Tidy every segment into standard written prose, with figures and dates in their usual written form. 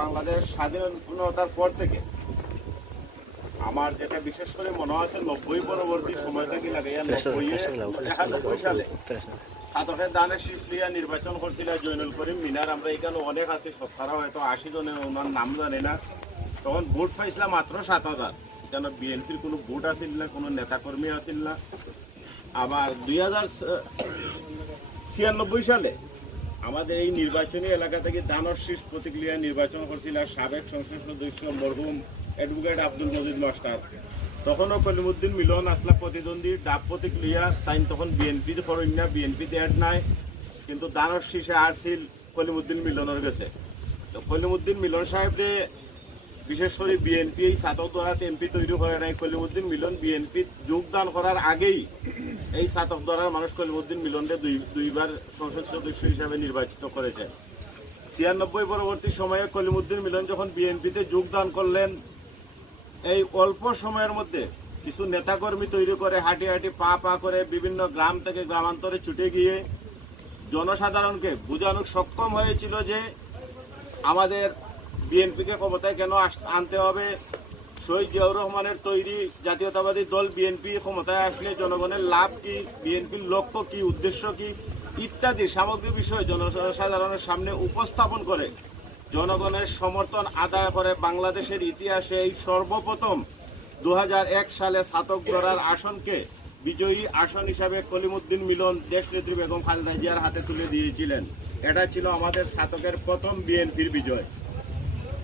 বাংলাদেশ স্বাধীনতার পর থেকে আমার যেটা বিশেষ করে মনে আছে 90 পরবর্তী সময় থেকে লাগাইয়া 91 সালে সাতকের দানের শীষ লিয়া নির্বাচন করছিল জৈনুল করিম মিনার। আমরা এখানে অনেক আছে, সত্তরা হয়তো 80 জনের ওনার নাম জানে না। তখন ভোট পাইছিল মাত্র 7000। কেন বিএনপির কোনো ভোট আসিল না, কোনো নেতাকর্মী আসিল না। আবার 2096 সালে আমাদের এই নির্বাচনী এলাকা থেকে দানর শীষ প্রতিক্রিয়া নির্বাচন করছিল সাবেক সংসদ সদস্য মরহুম অ্যাডভোকেট আব্দুল মজিদ মাস্টার। তখনও কলিমুদ্দিন মিলন আসলা প্রতিদ্বন্দ্বী ডাব প্রতিক্রিয়া তাই তখন বিএনপি করেন না, বিএনপিতে অ্যাড নাই, কিন্তু দানর শীষে আসছিল কলিমুদ্দিন মিলনের গেছে। তো কলিমুদ্দিন মিলন সাহেবরে বিশেষ করে বিএনপি এই ছাতক দরাতে এমপি তৈরি করে নাই। কলিমুদ্দিন মিলন বিএনপি যোগদান করার আগেই এই ছাতক দরার মানুষ কলিমুদ্দিন মিলনকে দুইবার সংসদ সদস্য হিসাবে নির্বাচিত করেছে। 96 পরবর্তী সময়ে কলিমুদ্দিন মিলন যখন বিএনপিতে যোগদান করলেন, এই অল্প সময়ের মধ্যে কিছু নেতাকর্মী তৈরি করে হাঁটি হাঁটি পা করে বিভিন্ন গ্রাম থেকে গ্রামান্তরে ছুটে গিয়ে জনসাধারণকে বোঝানো সক্ষম হয়েছিল যে আমাদের বিএনপিকে ক্ষমতায় কেন আনতে হবে। শহীদ জিয়াউর রহমানের তৈরি জাতীয়তাবাদী দল বিএনপি ক্ষমতায় আসলে জনগণের লাভ কি, বিএনপির লক্ষ্য কি, উদ্দেশ্য কি ইত্যাদি সামগ্রিক বিষয় জনসাধারণের সামনে উপস্থাপন করে জনগণের সমর্থন আদায় করে বাংলাদেশের ইতিহাসে এই সর্বপ্রথম 2001 সালে ছাতক দরার আসনকে বিজয়ী আসন হিসাবে কলিমুদ্দিন মিলন দেশনেত্রী বেগম খালেদা জিয়ার হাতে তুলে দিয়েছিলেন। এটা ছিল আমাদের ছাতকের প্রথম বিএনপির বিজয়।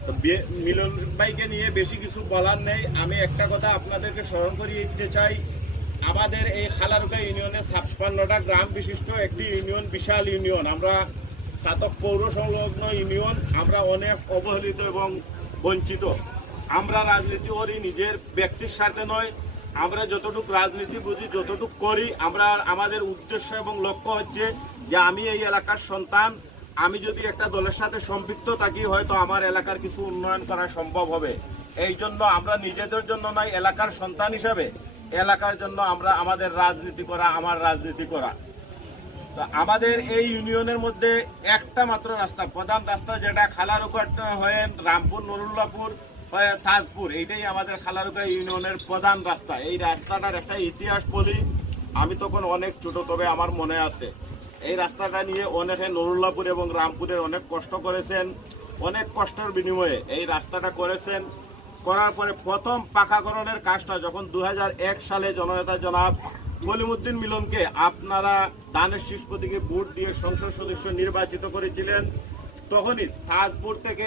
তো মিলন ভাইকে নিয়ে বেশি কিছু বলার নেই। আমি একটা কথা আপনাদেরকে স্মরণ করিয়ে দিতে চাই, আমাদের এই খালারুকা ইউনিয়নে 56টা গ্রাম বিশিষ্ট একটি ইউনিয়ন, বিশাল ইউনিয়ন। আমরা ছাতক পৌর সংলগ্ন ইউনিয়ন, আমরা অনেক অবহেলিত এবং বঞ্চিত। আমরা রাজনীতি করি নিজের ব্যক্তির স্বার্থে নয়, আমরা যতটুকু রাজনীতি বুঝি, যতটুকু করি, আমরা আমাদের উদ্দেশ্য এবং লক্ষ্য হচ্ছে যে আমি এই এলাকার সন্তান, আমি যদি একটা দলের সাথে সম্পৃক্ত থাকি হয়তো আমার এলাকার কিছু উন্নয়ন করা সম্ভব হবে। এই জন্য আমরা নিজেদের জন্য নয়, এলাকার সন্তান হিসাবে এলাকার জন্য আমরা আমাদের রাজনীতি করা, আমার রাজনীতি করা। তো আমাদের এই ইউনিয়নের মধ্যে একটা মাত্র রাস্তা, প্রধান রাস্তা, যেটা খালারুকা হয়ে রামপুর, নুরুল্লাহপুর হয়ে তাজপুর, এইটাই আমাদের খালারুকা ইউনিয়নের প্রধান রাস্তা। এই রাস্তাটার একটা ইতিহাস বলি, আমি তখন অনেক ছোট, তবে আমার মনে আছে এই রাস্তাটা নিয়ে অনেকে নুরুল্লাহপুর এবং রামপুরের অনেক কষ্ট করেছেন। অনেক কষ্টের বিনিময়ে এই রাস্তাটা করেছেন। করার পরে প্রথম পাকাকরণের কাজটা যখন 2001 সালে জননেতা জনাব কলিমুদ্দিন মিলনকে আপনারা দানের শীষ প্রতীকে ভোট দিয়ে সংসদ সদস্য নির্বাচিত করেছিলেন, তখনই তাজপুর থেকে